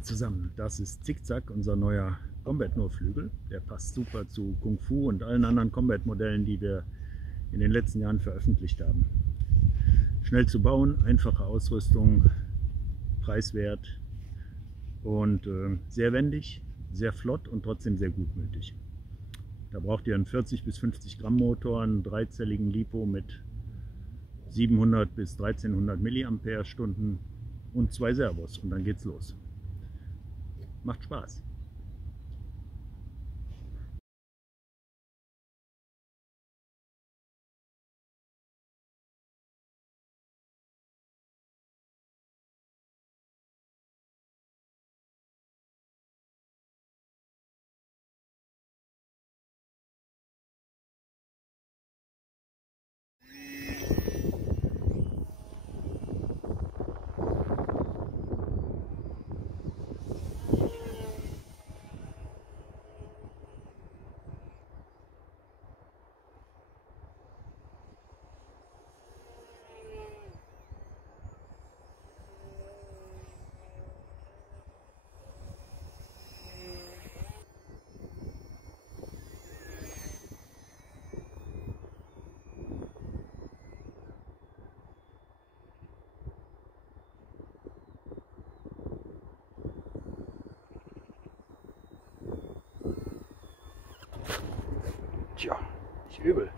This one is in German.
Hallo zusammen, das ist ZickZack, unser neuer Combat-Nurflügel. Der passt super zu Kung Fu und allen anderen Combat-Modellen, die wir in den letzten Jahren veröffentlicht haben. Schnell zu bauen, einfache Ausrüstung, preiswert und sehr wendig, sehr flott und trotzdem sehr gutmütig. Da braucht ihr einen 40 bis 50 Gramm Motor, einen dreizelligen Lipo mit 700 bis 1300 Milliampere-Stunden und 2 Servos und dann geht's los. Macht Spaß. Tja, nicht übel.